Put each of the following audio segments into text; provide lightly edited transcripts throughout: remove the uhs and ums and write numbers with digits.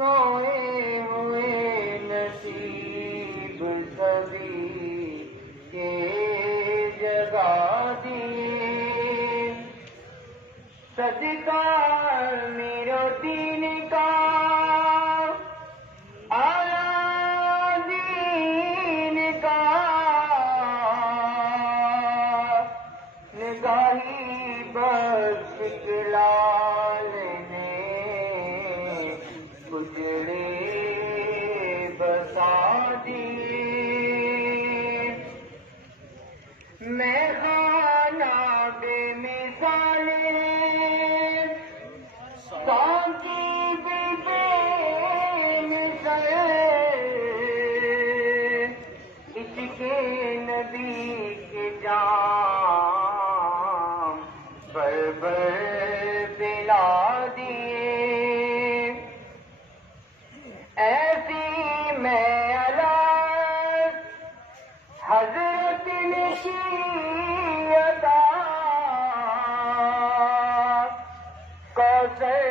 سوئے ہوئے نصیب سبھی کے جگا دیے، صدقہ میرو دین کا آیا دین کا، نگاہی بخش لال نے اجڑے بسا دیے، میں خانہ بے مثال ہے، سانچی بھی بے مثال، عشق نبی کے جام بر بر پلا دیے، ایسی میں الگ حضرت نشی عطا، کوثر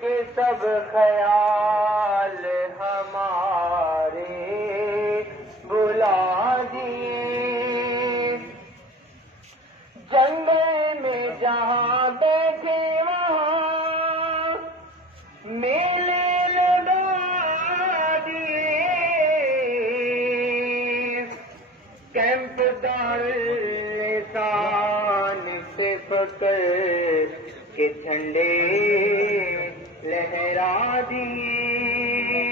کے سب خیال ہمارے بلا دیے، جنگل میں جہاں بیٹھے وہاں میلے لگا دیے، کیمپ دار لسان سے پکڑ کے جھنڈے لہرا دیے،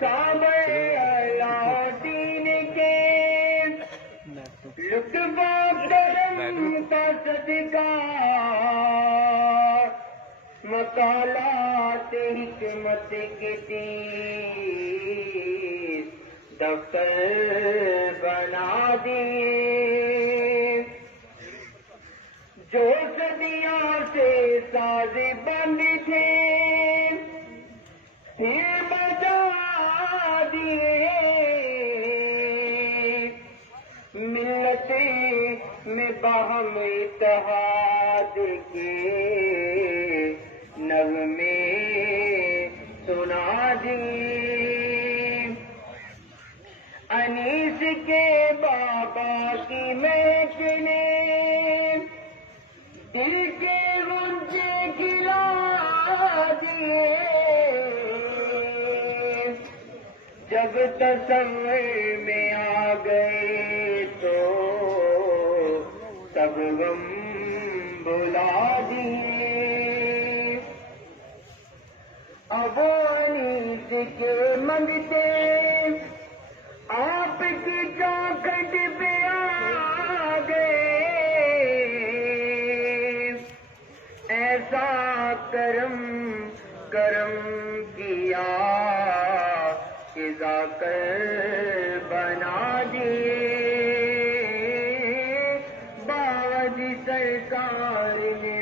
صابر الدین کے لطف کرم کا صدقہ، مقالات حکمت کے تیز دفتر بنا دیے، جو صدیوں سے ساز بند تھے پھر بجا دیے، ملت میں باہم اتحاد کے نغمے سنا دیے، انیس کے بابا کی محفلیں دل کے غنچے کھلا دیے، جب تصور میں آ گئے تو سب غم بلا دیے، اب انیس کے منگتے آپ کی چوکھٹ پہ آ گئے، ایسا کرم کیا کہ ذاکر بنا دیے، باوجھ سرکار نے